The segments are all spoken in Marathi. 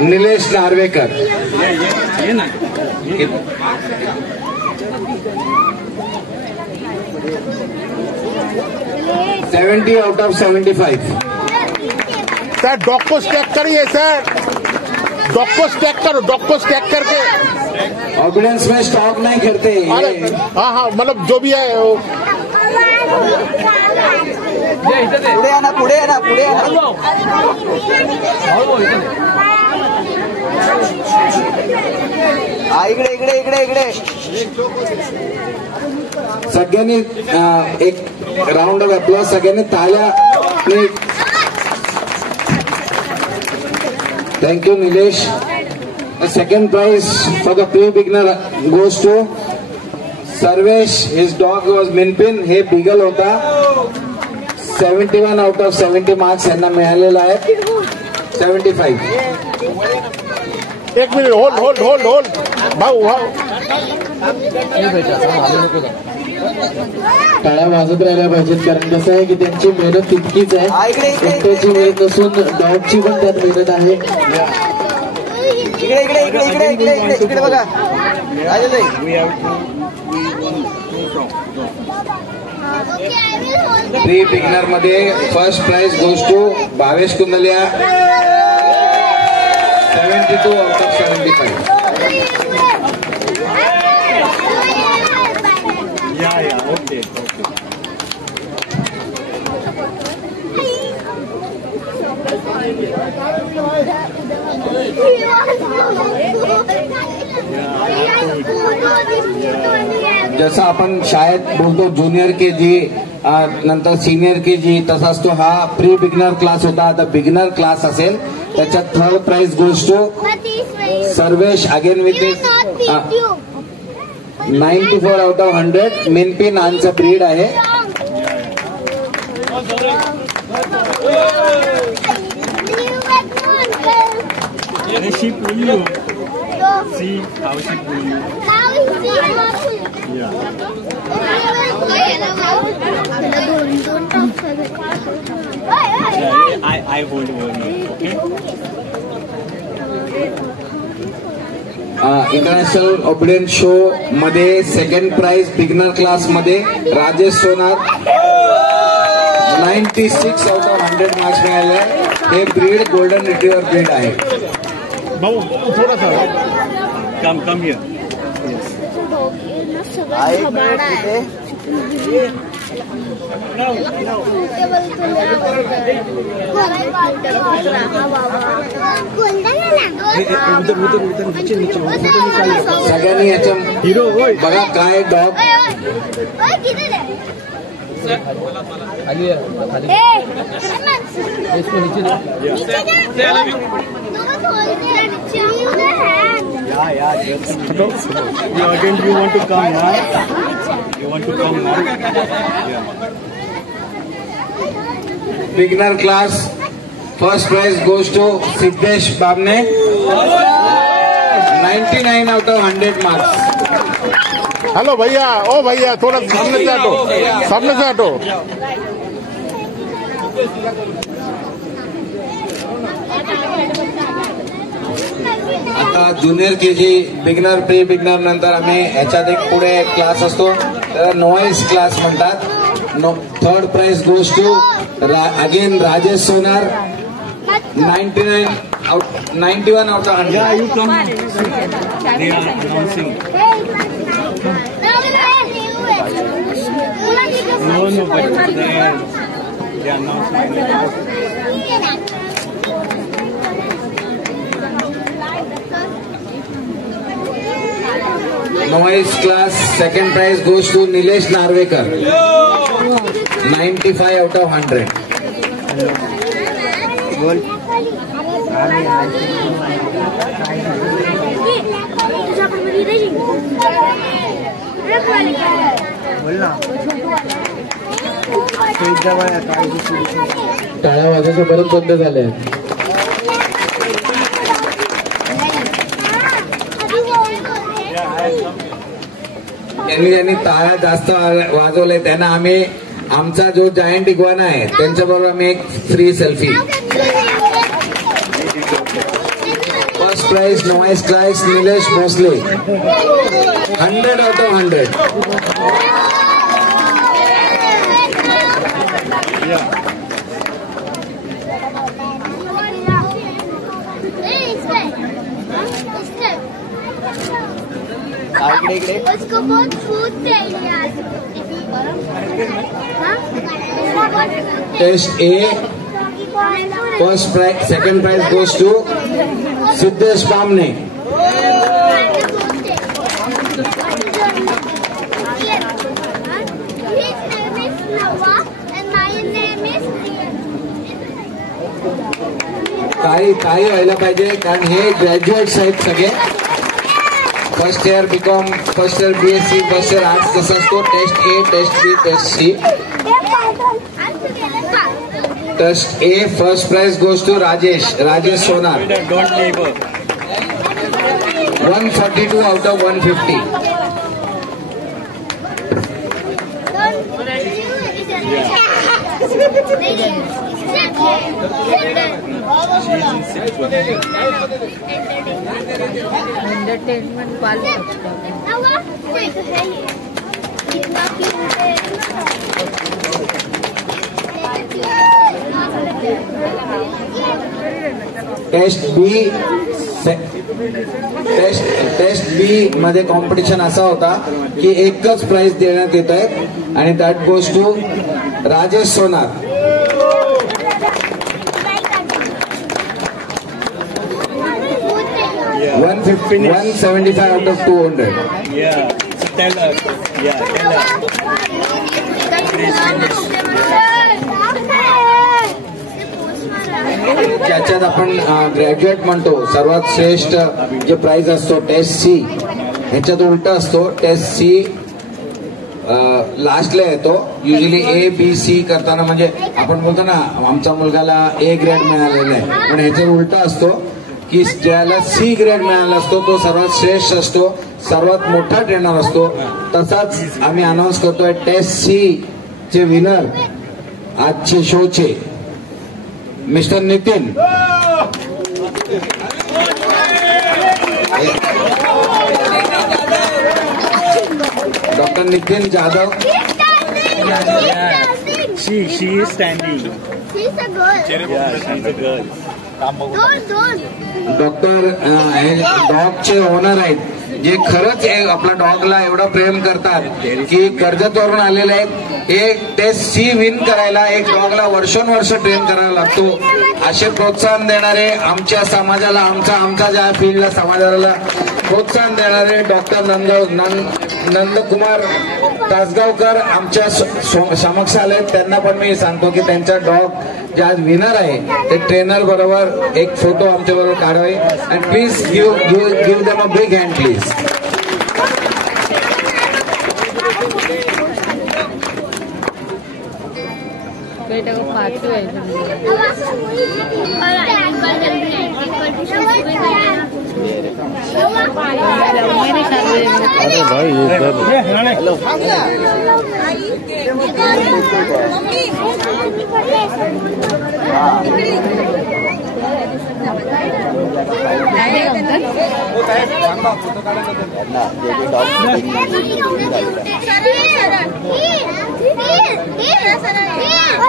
Nilesh Narvekar. 70 out of 75. Sir dog को स्टैक करिए सर, डॉग को स्टैक करो, डॉग को स्टैक करके. ऑर्डिनेंस में स्टॉक नहीं करते. अरे हाँ हाँ, मतलब जो भी है. पुढे आना, पुढे आना, पुढे आना. इकडे इकडे इकडे इकडे. सगळ्यांनी एक राउंड ऑफ अप्लॉज. सगळ्यांनी ताल्या. Thank you Nilesh. The second prize for the pre-beginner goes to Sarvesh. His dog was Minpin. हे बिगल होता. 71 out of 70 मार्क्स यांना मिळालेला आहे. 75. एक minute, hold hold hold hold. भाऊ भाऊ टाळ्या वाजत राहिल्या पाहिजेत, कारण कसं आहे की त्यांची मेहनत तितकीच आहे. एकट्याची मेहनत नसून डॉगची पण त्यात मेहनत आहे. इकडे इकडे इकडे इकडे इकडे इकडे इकडे बघा. प्री बिगनर मध्ये first prize goes to Bhavesh Kundaliya. 72 out of 75. Okay. जसं आपण शाळेत बोलतो ज्युनियर KG नंतर सिनियर KG, तसाच तो हा प्री बिगनर क्लास होता. आता बिगनर क्लास असेल त्याच्यात third prize goes to Sarvesh. Again with 94 out of 100. Minpin आमचा ब्रीड आहे. She pull you. See how she pull you. Yeah. I hold one. Okay. International obedience show मध्ये सेकंड प्राइज बिगनर क्लास मध्ये राजेश सोनार. 96 out of 100 मार्क्स मिळाले. हे ब्रीड गोल्डन रिट्रीव्हर ब्रीड आहे. भाऊ थोडासा Come here. सगळ्यांनी याच्या हिरो बघा काय dog. Again, you want to come now? You want to come now? Yeah. Beginner class first prize goes to Siddhesh Babne. 99 out of 100 marks. Hello भैया, ओ भैया थोड़ा सामने से हटो, सामने से हटो. आता junior KG beginner pre beginner नंतर आम्ही ह्याच्यात एक पुढे क्लास असतो त्याला नॉईस क्लास म्हणतात. Third prize goes to again Rajesh Sonar. 91 out of 100. Yeah, you come. They are announcing. No, but they announcing. Novice class second prize goes to Nilesh Narvekar. 95 out of 100. टाळ्या वाजायच्या परत बंद झाल्या. ज्यांनी टाळ्या जास्त वाजवले त्यांना आम्ही आमचा जो जायंट इग्वाना आहे त्यांच्याबरोबर आम्ही एक free selfie. First prize novice class Nilesh Bhosle. 100 out of 100. इकडे उसको बहुत फूड चाहिए आज। Test A. First prize, second prize goes to Siddesh Bamne. काही व्हायला पाहिजे कारण हे ग्रॅज्युएट्स आहेत सगळे. First year BCom, first year BSc, first year arts जसा असतो. Test A, test B, test C. Test A first prize goes to Rajesh Sonar. Don't leave her. 142 out of 150. Entertainment वाले टेस्ट बी मध्ये कॉम्पिटिशन असा होता की एकच प्राइज देण्यात येत आहे आणि that goes to Rajesh Sonar. 175 out of 200. Yeah. So tell her. Yeah, tell her. ज्याच्यात आपण ग्रॅज्युएट म्हणतो सर्वात श्रेष्ठ जे प्राइज असतो टेस्ट C ह्याच्यात उलट असतो. टेस्ट C लास्टला येतो. युजली A-B-C करताना म्हणजे आपण बोलतो ना आमच्या मुलगाला A ग्रेड मिळालेला आहे पण ह्याच्यात उलट असतो की ज्याला C ग्रेड मिळाला असतो तो सर्वात श्रेष्ठ असतो, सर्वात मोठा ट्रेनर असतो. तसाच आम्ही अनाऊन्स करतोय टेस्ट C चे विनर आजचे शोचे mister Nitin. Doctor Nitin Jadhav. She is standing. She's a girl. Yeah, she's a girl. Don't. Doctor डॉगचे ओनर आहेत जे खरंच आपल्या डॉगला एवढं प्रेम करतात की कर्जतवरून आलेले आहेत. एक टेस्ट C विन करायला एक डॉगला वर्षोनवर्ष ट्रेन करावा लागतो. असे प्रोत्साहन देणारे आमच्या समाजाला आमच्या ज्या फील्डला समाजाला प्रोत्साहन देणारे डॉक्टर नंदकुमार तासगावकर आमच्या समक्ष आले. त्यांना पण मी सांगतो की त्यांचा डॉग जे आज विनर आहे ते ट्रेनर बरोबर एक फोटो आमच्या बरोबर काढावे. And please give them a big hand please. बेटा को पाचू आहे अरे भाई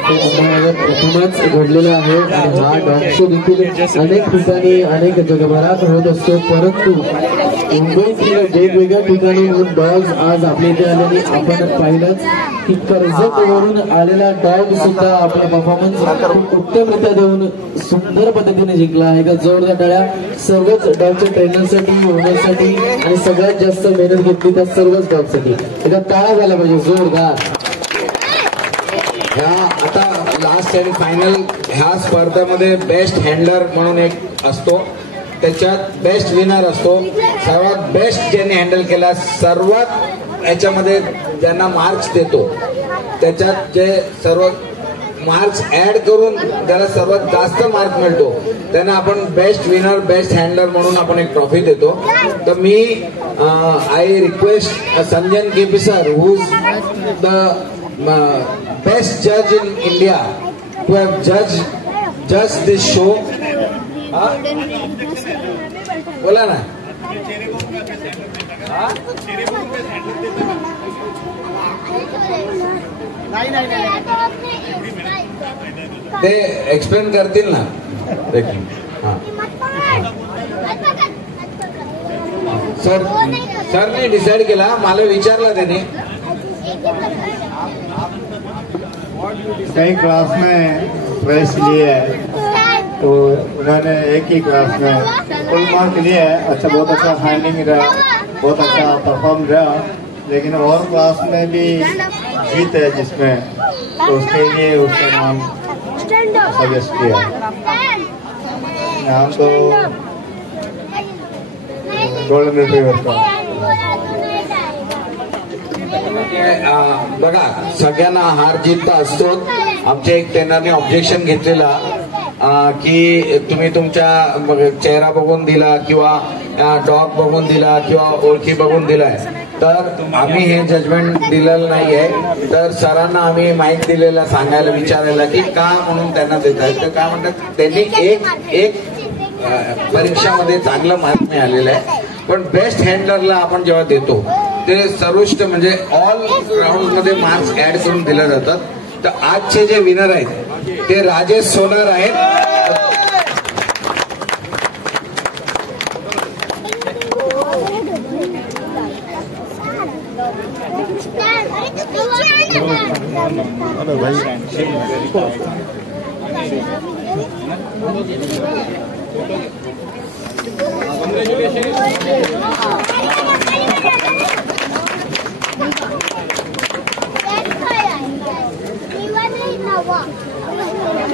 कुटुंबाच घडलेला आहे आणि हा डॉग शो देखील अनेक ठिकाणी अनेक जगभरात होत असतो. परंतु मुंबईतील वेगवेगळ्या ठिकाणी डॉग्स आज आपल्या इथे आल्याने आपण पाहिलंच की कर्जतवरून आलेला डॉग सुद्धा आपला परफॉर्मन्स उत्तमरित्या देऊन सुंदर पद्धतीने जिंकला आहे. का जोरदार टाळ्या सर्वच डॉगच्या ट्रेनरसाठी, ओनरसाठी आणि सगळ्यात जास्त मेहनत घेतली त्या सर्वच डॉगसाठी. एका टाळा झाला पाहिजे जोरदार. ह्या आता लास्ट आणि फायनल ह्या स्पर्धेमध्ये बेस्ट हँडलर म्हणून एक असतो. त्याच्यात बेस्ट विनर असतो. सर्वात बेस्ट ज्यांनी हँडल केला सर्वात याच्यामध्ये ज्यांना मार्क्स देतो त्याच्यात जे सर्व मार्क्स ऍड करून त्याला सर्वात जास्त मार्क मिळतो त्यांना आपण बेस्ट विनर बेस्ट हँडलर म्हणून आपण एक ट्रॉफी देतो. तर मी आय रिक्वेस्ट संजन KP sir who is the best judge in India to have judged this show बोला ना. ते एक्सप्लेन करतील ना. सर सरने डिसाइड केला, मला विचारला त्याने. कई क्लास में प्राइज लिए तो उन्होंने एक ही क्लास में फुल मार्क लिए. अच्छा, बहुत अच्छा हैंडलिंग रहा, बहुत अच्छा परफॉर्म रहा. लेकिन और क्लास में भी जीत है जिसमें, तो उसके लिए उसका नाम सजेस्ट किया. नाम तो गोल्डन रिट्रीवर का. बघा, सगळ्यांना हार जीत तर असतोच. आमच्या एक ट्रेनरने ऑब्जेक्शन घेतलेला की तुम्ही तुमच्या चेहरा बघून दिला किंवा डॉग बघून दिला किंवा ओळखी बघून दिलाय, तर आम्ही हे जजमेंट दिलेलं नाहीये. तर सरांना आम्ही माहिती दिलेला, सांगायला विचारायला की का म्हणून त्यांना देत आहेत. तर काय म्हणतात, त्यांनी एक परीक्षामध्ये चांगलं मार्क मिळालेलं आहे, पण बेस्ट हँडलरला आपण जेव्हा देतो ते सर्वोच्च म्हणजे ऑल राऊंड मध्ये मार्क्स ऍड करून दिले जातात. तर आजचे जे विनर आहेत ते राजेश सोनार आहेत.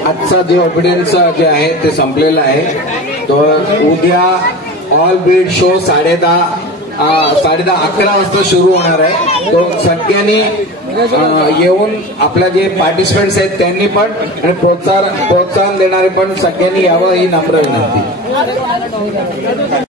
आजचा जे ऑबिडियन्स जे आहे ते संपलेलं आहे. तर उद्या ऑल बीड शो 10:30 11 वाजता सुरू होणार आहे. तो सगळ्यांनी येऊन आपल्या जे पार्टिसिपेंट्स आहेत त्यांनी पण आणि प्रोत्साहन देणारे पण सगळ्यांनी यावं ही नम्र विनंती.